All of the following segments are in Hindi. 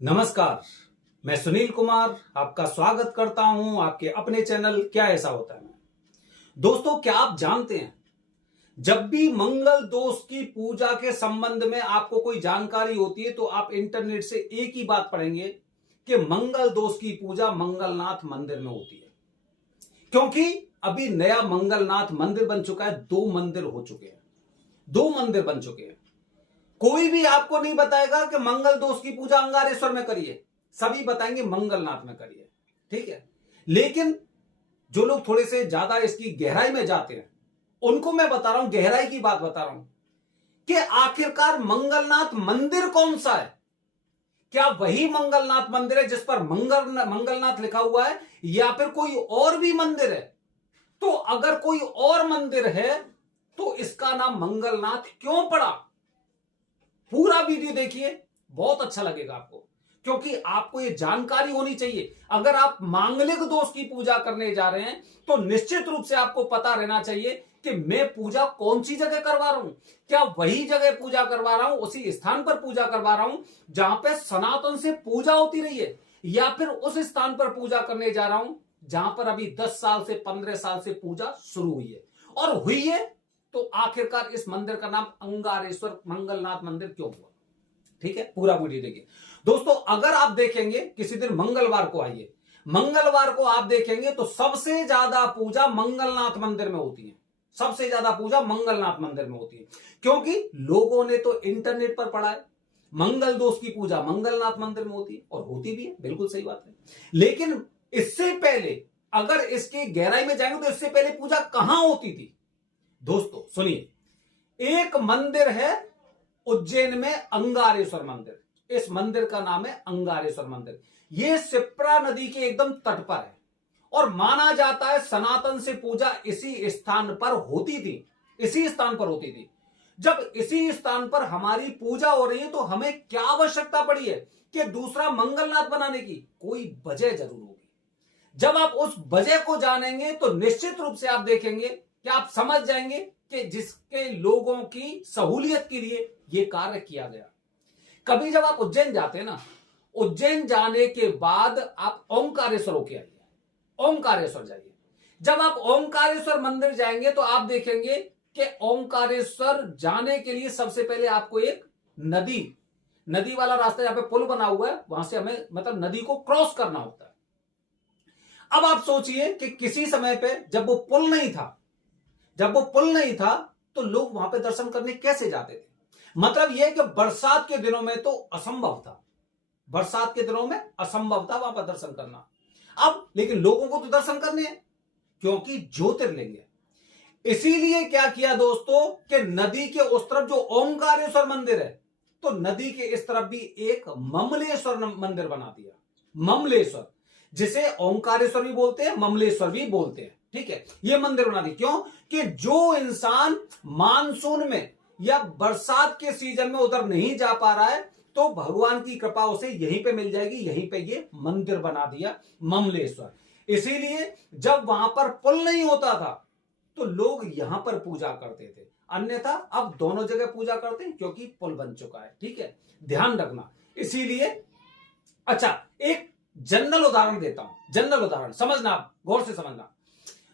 नमस्कार। मैं सुनील कुमार आपका स्वागत करता हूं आपके अपने चैनल क्या ऐसा होता है में। दोस्तों, क्या आप जानते हैं, जब भी मंगल दोष की पूजा के संबंध में आपको कोई जानकारी होती है तो आप इंटरनेट से एक ही बात पढ़ेंगे कि मंगल दोष की पूजा मंगलनाथ मंदिर में होती है। क्योंकि अभी नया मंगलनाथ मंदिर बन चुका है, 2 मंदिर हो चुके हैं, 2 मंदिर बन चुके हैं। कोई भी आपको नहीं बताएगा कि मंगल दोष की पूजा अंगारेश्वर में करिए, सभी बताएंगे मंगलनाथ में करिए। ठीक है, लेकिन जो लोग थोड़े से ज्यादा इसकी गहराई में जाते हैं उनको मैं बता रहा हूं, गहराई की बात बता रहा हूं कि आखिरकार मंगलनाथ मंदिर कौन सा है। क्या वही मंगलनाथ मंदिर है जिस पर मंगलनाथ लिखा हुआ है, या फिर कोई और भी मंदिर है? तो अगर कोई और मंदिर है तो इसका नाम मंगलनाथ क्यों पड़ा? पूरा वीडियो देखिए, बहुत अच्छा लगेगा आपको, क्योंकि आपको यह जानकारी होनी चाहिए। अगर आप मांगलिक दोष की पूजा करने जा रहे हैं तो निश्चित रूप से आपको पता रहना चाहिए कि मैं पूजा कौन सी जगह करवा रहा हूं। क्या वही जगह पूजा करवा रहा हूं, उसी स्थान पर पूजा करवा रहा हूं जहां पे सनातन से पूजा होती रही है, या फिर उस स्थान पर पूजा करने जा रहा हूं जहां पर अभी 10 साल से 15 साल से पूजा शुरू हुई है और हुई है। तो आखिरकार इस मंदिर का नाम अंगारेश्वर मंगलनाथ मंदिर क्यों हुआ? ठीक है, पूरा वीडियो देखिए। दोस्तों, अगर आप देखेंगे किसी दिन मंगलवार को आइए, मंगलवार को आप देखेंगे तो सबसे ज्यादा पूजा मंगलनाथ मंदिर में होती है। सबसे ज्यादा पूजा मंगलनाथ मंदिर में होती है, क्योंकि लोगों ने तो इंटरनेट पर पढ़ा है मंगल दोष की पूजा मंगलनाथ मंदिर में होती है, और होती भी है, बिल्कुल सही बात है। लेकिन इससे पहले अगर इसकी गहराई में जाएंगे तो इससे पहले पूजा कहां होती थी? दोस्तों सुनिए, एक मंदिर है उज्जैन में, अंगारेश्वर मंदिर। इस मंदिर का नाम है अंगारेश्वर मंदिर। यह शिप्रा नदी के एकदम तट पर है और माना जाता है सनातन से पूजा इसी स्थान पर होती थी, इसी स्थान पर होती थी। जब इसी स्थान पर हमारी पूजा हो रही है तो हमें क्या आवश्यकता पड़ी है कि दूसरा मंगलनाथ बनाने की? कोई वजह जरूर होगी। जब आप उस वजह को जानेंगे तो निश्चित रूप से आप देखेंगे कि आप समझ जाएंगे कि जिसके लोगों की सहूलियत के लिए यह कार्य किया गया। कभी जब आप उज्जैन जाते हैं ना, उज्जैन जाने के बाद आप ओंकारेश्वर होके आइए, ओंकारेश्वर जाइए। जब आप ओंकारेश्वर मंदिर जाएंगे तो आप देखेंगे कि ओंकारेश्वर जाने के लिए सबसे पहले आपको एक नदी वाला रास्ता, जहां पे पुल बना हुआ है, वहां से हमें मतलब नदी को क्रॉस करना होता है। अब आप सोचिए कि किसी समय पे जब वो पुल नहीं था तो लोग वहां पे दर्शन करने कैसे जाते थे? मतलब यह कि बरसात के दिनों में तो असंभव था, बरसात के दिनों में असंभव था वहां पर दर्शन करना। अब लेकिन लोगों को तो दर्शन करने हैं, क्योंकि ज्योतिर्लिंग है। इसीलिए क्या किया दोस्तों कि नदी के उस तरफ जो ओंकारेश्वर मंदिर है, तो नदी के इस तरफ भी एक ममलेश्वर मंदिर बना दिया। ममलेश्वर, जिसे ओंकारेश्वर भी बोलते हैं, ममलेश्वर भी बोलते हैं। ठीक है, यह मंदिर बना दी क्यों? कि जो इंसान मानसून में या बरसात के सीजन में उधर नहीं जा पा रहा है तो भगवान की कृपा उसे यहीं पे मिल जाएगी। यहीं पे ये मंदिर बना दिया ममलेश्वर। इसीलिए जब वहां पर पुल नहीं होता था तो लोग यहां पर पूजा करते थे, अन्यथा अब दोनों जगह पूजा करते हैं क्योंकि पुल बन चुका है। ठीक है, ध्यान रखना। इसीलिए अच्छा, एक जनरल उदाहरण देता हूं, जनरल उदाहरण समझना, आप गौर से समझना।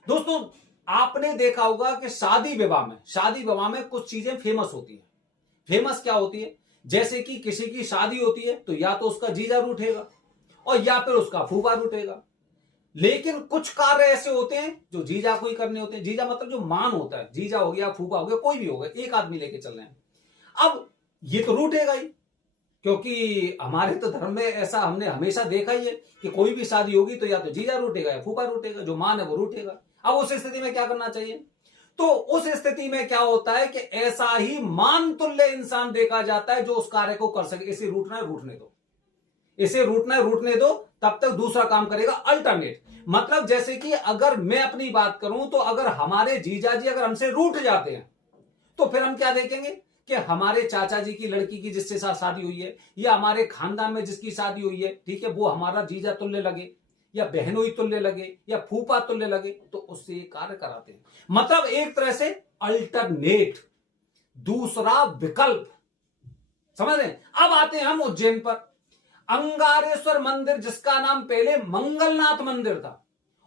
दोस्तों, आपने देखा होगा कि शादी विवाह में कुछ चीजें फेमस होती हैं। फेमस क्या होती है? जैसे कि किसी की शादी होती है तो या तो उसका जीजा रूठेगा और या फिर उसका फूफा रूठेगा। लेकिन कुछ कार्य ऐसे होते हैं जो जीजा को ही करने होते हैं। जीजा मतलब जो मान होता है, जीजा हो गया, फूफा हो गया, कोई भी हो गया, एक आदमी लेके चल रहे हैं। अब ये तो रूठेगा ही, क्योंकि हमारे तो धर्म में ऐसा हमने हमेशा देखा ही है कि कोई भी शादी होगी तो या तो जीजा रूठेगा या फूफा रूठेगा, जो मान है वो रूठेगा। अब उस स्थिति में क्या करना चाहिए? तो उस स्थिति में क्या होता है कि ऐसा ही मान तुल्य इंसान देखा जाता है जो उस कार्य को कर सके। इसे रूठना है, रूठने दो, इसे रूठना है, रूठने दो, तब तक दूसरा काम करेगा अल्टरनेट। मतलब जैसे कि अगर मैं अपनी बात करूं तो अगर हमारे जीजा जी अगर हमसे रूठ जाते हैं तो फिर हम क्या देखेंगे कि हमारे चाचा जी की लड़की की जिससे साथ शादी हुई है या हमारे खानदान में जिसकी शादी हुई है, ठीक है, वो हमारा जीजा तुल्य लगे या बहनोई तुल्य लगे या फूफा तुल्य लगे, तो उससे ये कार्य कराते हैं। मतलब एक तरह से अल्टरनेट, दूसरा विकल्प। समझ रहे हैं? अब आते हैं हम उज्जैन पर। अंगारेश्वर मंदिर, जिसका नाम पहले मंगलनाथ मंदिर था,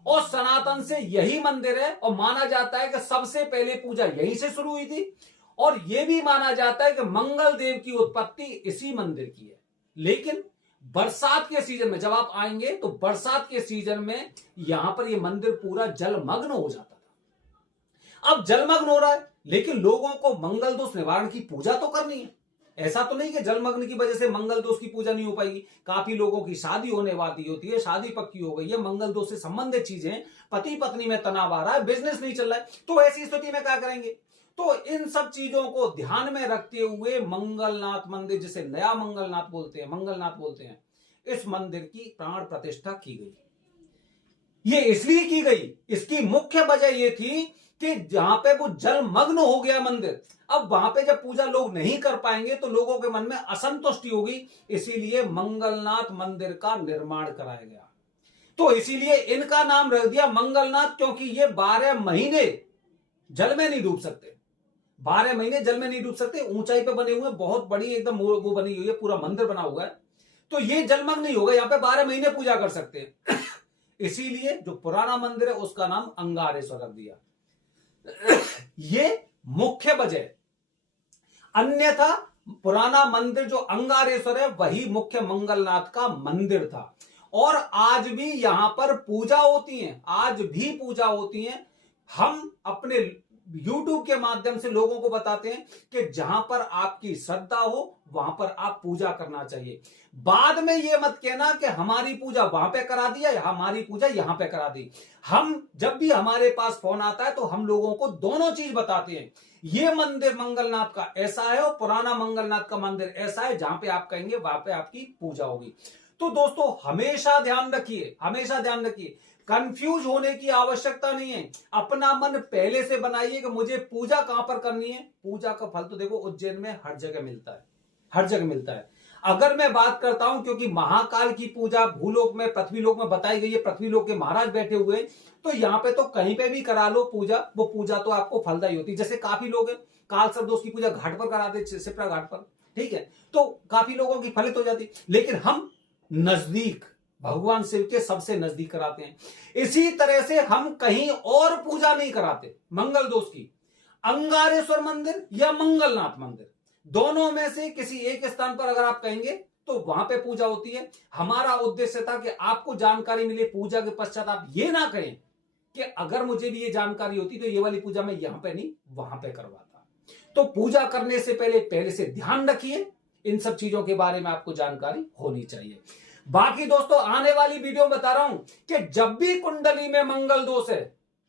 और सनातन से यही मंदिर है, और माना जाता है कि सबसे पहले पूजा यहीं से शुरू हुई थी, और यह भी माना जाता है कि मंगल देव की उत्पत्ति इसी मंदिर की है। लेकिन बरसात के सीजन में जब आप आएंगे तो बरसात के सीजन में यहां पर यह मंदिर पूरा जलमग्न हो जाता था। अब जलमग्न हो रहा है, लेकिन लोगों को मंगल दोष निवारण की पूजा तो करनी है। ऐसा तो नहीं कि जलमग्न की वजह से मंगल दोष की पूजा नहीं हो पाएगी। काफी लोगों की शादी होने वाली होती है, शादी पक्की हो गई है, मंगल दोष से संबंधित चीजें, पति पत्नी में तनाव आ रहा है, बिजनेस नहीं चल रहा है, तो ऐसी स्थिति में क्या करेंगे? तो इन सब चीजों को ध्यान में रखते हुए मंगलनाथ मंदिर, जिसे नया मंगलनाथ बोलते हैं, मंगलनाथ बोलते हैं, इस मंदिर की प्राण प्रतिष्ठा की गई। ये इसलिए की गई, इसकी मुख्य वजह यह थी कि जहां पे वो जलमग्न हो गया मंदिर, अब वहां पे जब पूजा लोग नहीं कर पाएंगे तो लोगों के मन में असंतुष्टि होगी, इसीलिए मंगलनाथ मंदिर का निर्माण कराया गया। तो इसीलिए इनका नाम रख दिया मंगलनाथ, क्योंकि ये 12 महीने जल में नहीं डूब सकते, 12 महीने जल में नहीं डूब सकते, ऊंचाई पे बने हुए, बहुत बड़ी एकदम वो बनी हुई है, पूरा मंदिर बना हुआ है, तो ये जलमग्न नहीं होगा, यहां पे 12 महीने पूजा कर सकते हैं। इसीलिए जो पुराना मंदिर है उसका नाम अंगारेश्वर रख दिया। ये मुख्य वजह, अन्यथा पुराना मंदिर जो अंगारेश्वर है वही मुख्य मंगलनाथ का मंदिर था, और आज भी यहां पर पूजा होती है, आज भी पूजा होती है। हम अपने YouTube के माध्यम से लोगों को बताते हैं कि जहां पर आपकी श्रद्धा हो वहां पर आप पूजा करना चाहिए। बाद में यह मत कहना कि हमारी पूजा वहां पे करा दिया या हमारी पूजा यहां पे करा दी। हम जब भी हमारे पास फोन आता है तो हम लोगों को दोनों चीज बताते हैं, यह मंदिर मंगलनाथ का ऐसा है और पुराना मंगलनाथ का मंदिर ऐसा है, जहां पे आप कहेंगे वहां पे आपकी पूजा होगी। तो दोस्तों हमेशा ध्यान रखिए, हमेशा ध्यान रखिए, कंफ्यूज होने की आवश्यकता नहीं है। अपना मन पहले से बनाइए कि मुझे पूजा कहां पर करनी है। पूजा का फल तो देखो उज्जैन में हर जगह मिलता है, हर जगह मिलता है। अगर मैं बात करता हूं, क्योंकि महाकाल की पूजा भूलोक में, पृथ्वीलोक में बताई गई है, पृथ्वीलोक के महाराज बैठे हुए हैं, तो यहां पे तो कहीं पे भी करा लो पूजा, वो पूजा तो आपको फलदायी होती है। जैसे काफी लोग हैं काल सर्पदोष की पूजा घाट पर करा दे, सिपरा घाट पर, ठीक है, तो काफी लोगों की फलित हो जाती, लेकिन हम नजदीक भगवान शिव के सबसे नजदीक कराते हैं। इसी तरह से हम कहीं और पूजा नहीं कराते मंगल दोष की। अंगारेश्वर मंदिर या मंगलनाथ मंदिर, दोनों में से किसी एक स्थान पर अगर आप कहेंगे तो वहां पे पूजा होती है। हमारा उद्देश्य था कि आपको जानकारी मिले, पूजा के पश्चात आप ये ना कहें कि अगर मुझे भी ये जानकारी होती तो ये वाली पूजा मैं यहां पे नहीं वहां पे करवाता। तो पूजा करने से पहले से ध्यान रखिए, इन सब चीजों के बारे में आपको जानकारी होनी चाहिए। बाकी दोस्तों आने वाली वीडियो में बता रहा हूं कि जब भी कुंडली में मंगल दोष है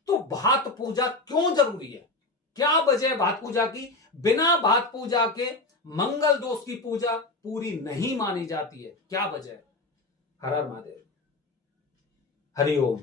तो भात पूजा क्यों जरूरी है, क्या वजह है भात पूजा की। बिना भात पूजा के मंगल दोष की पूजा पूरी नहीं मानी जाती है, क्या वजह है। हर हर महादेव, हरि ओम।